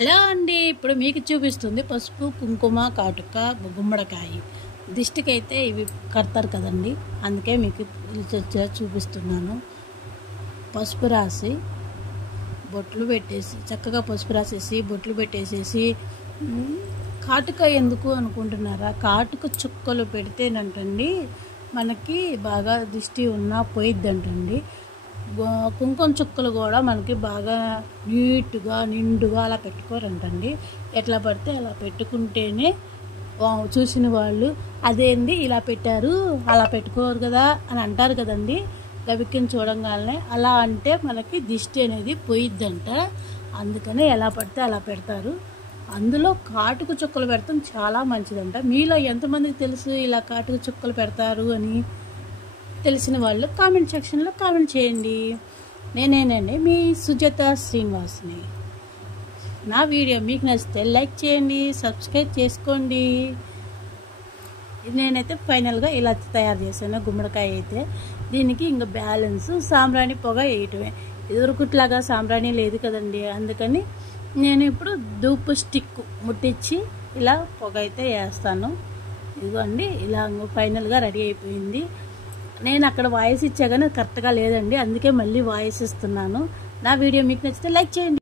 Hello అండి, ఇప్పుడు మీకు చూపిస్తుంది పసుపు కుంకుమ కాటుక గుమ్మడికాయ. దిష్టికి అయితే ఇవి కడతారు కదండి, అందుకే మీకు చూపిస్తున్నాను. పసుపు రాసి బొట్లు పెట్టేసి చక్కగా పసుపు రాసేసి బొట్లు పెట్టేసేసి కాటుక ఎందుకు అనుకుంటున్నారా? కాటుక చుక్కలు పెడితేనంటండి మనకి బాగా దిష్టి ఉన్నా పోయిద్దంటండి. కుంకుమ చుక్కలు కూడా మనకి బాగా నీట్గా నిండుగా అలా పెట్టుకోరంటండి. ఎట్లా పడితే అలా పెట్టుకుంటేనే చూసిన వాళ్ళు అదేంది ఇలా పెట్టారు, అలా పెట్టుకోరు కదా అని అంటారు కదండి. గవిక్కిని చూడంగానే అలా అంటే మనకి దిష్టి అనేది పోయిద్దంట. అందుకని ఎలా పడితే అలా పెడతారు. అందులో కాటుక చుక్కలు పెడతాం చాలా మంచిదంట. మీలో ఎంతమందికి తెలుసు ఇలా కాటుక చుక్కలు పెడతారు అని? తెలిసిన వాళ్ళు కామెంట్ సెక్షన్లో కామెంట్ చేయండి. నేనేనండి మీ సుజాత శ్రీనివాస్ని. నా వీడియో మీకు నచ్చితే లైక్ చేయండి, సబ్స్క్రైబ్ చేసుకోండి. నేనైతే ఫైనల్గా ఇలా తయారు చేశాను గుమ్మడికాయ అయితే. దీనికి ఇంకా బ్యాలెన్స్ సాంబ్రాణి పొగ వేయటమే. ఎదురుకుట్లాగా సాంబ్రాణి లేదు కదండి, అందుకని నేను ఇప్పుడు ధూపు స్టిక్ ముట్టించి ఇలా పొగ అయితే వేస్తాను. ఇదిగోండి, ఇలా ఫైనల్గా రెడీ అయిపోయింది. నేను అక్కడ వాయిస్ ఇచ్చా కానీ కరెక్ట్గా లేదండి, అందుకే మళ్ళీ వాయిస్ ఇస్తున్నాను. నా వీడియో మీకు నచ్చితే లైక్ చేయండి.